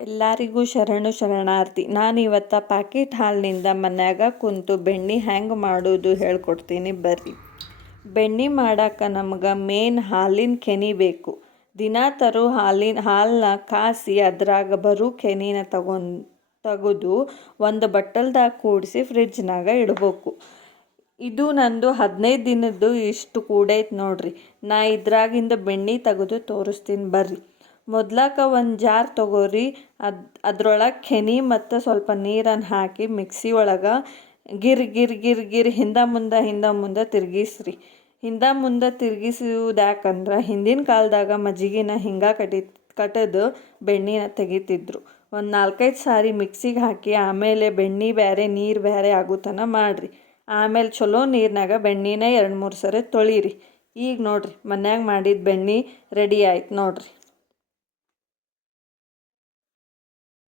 ಎಲ್ಲರಿಗೂ ಶರಣಾರ್ಥಿ. ನಾನು ಇವತ್ತು ಪ್ಯಾಕೆಟ್ ಹಾಲಿನಿಂದ ಮನ್ಯಾಗ ಕುಂತು ಬೆಣ್ಣೆ ಹೆಂಗೆ ಮಾಡೋದು ಹೇಳ್ಕೊಡ್ತೀನಿ ಬರ್ರಿ. ಬೆಣ್ಣೆ ಮಾಡೋಕೆ ನಮ್ಗೆ ಮೇನ್ ಹಾಲಿನ ಕೆನೆ ಬೇಕು. ದಿನ ತರೋ ಹಾಲನ್ನ ಕಾಸಿ ಅದ್ರಾಗ ಬರೋ ಕೆನೆನ ತೆಗೆದು ಒಂದು ಬಟ್ಟಲ್ದಾಗ ಕೂಡಿಸಿ ಫ್ರಿಡ್ಜ್ನಾಗ ಇಡಬೇಕು. ಇದು ನಂದು 15 ದಿನದ್ದು ಇಷ್ಟು ಕೂಡೈತೆ ನೋಡ್ರಿ. ನಾ ಇದ್ರಾಗಿಂದ ಬೆಣ್ಣೆ ತೆಗೆದು ತೋರಿಸ್ತೀನಿ ಬರ್ರಿ. ಮೊದ್ಲಾಕ ಒಂದು ಜಾರ್ ತೊಗೋರಿ. ಅದ್ರೊಳಗೆ ಕೆನೆ ಮತ್ತು ಸ್ವಲ್ಪ ನೀರನ್ನು ಹಾಕಿ ಮಿಕ್ಸಿ ಒಳಗೆ ಗಿರ್ ಹಿಂದೆ ಮುಂದೆ ತಿರುಗಿಸ್ರಿ. ಹಿಂದೆ ಮುಂದೆ ತಿರುಗಿಸುವುದು ಯಾಕಂದ್ರೆ ಹಿಂದಿನ ಕಾಲದಾಗ ಮಜ್ಜಿಗೆನ ಹಿಂಗೆ ಕಟ್ಟದು ಬೆಣ್ಣೆನ ತೆಗಿತಿದ್ರು. ಒಂದು 4-5 ಸಾರಿ ಮಿಕ್ಸಿಗೆ ಹಾಕಿ ಆಮೇಲೆ ಬೆಣ್ಣೆ ಬೇರೆ ನೀರು ಬೇರೆ ಆಗೋ ತನಕ ಮಾಡಿರಿ. ಆಮೇಲೆ ಚಲೋ ನೀರಿನಾಗ ಬೆಣ್ಣೆನ 2-3 ಸರಿ ತೊಳೀರಿ. ಈಗ ನೋಡಿರಿ ಮನ್ಯಾಗ ಮಾಡಿದ ಬೆಣ್ಣೆ ರೆಡಿ ಆಯ್ತು ನೋಡಿರಿ.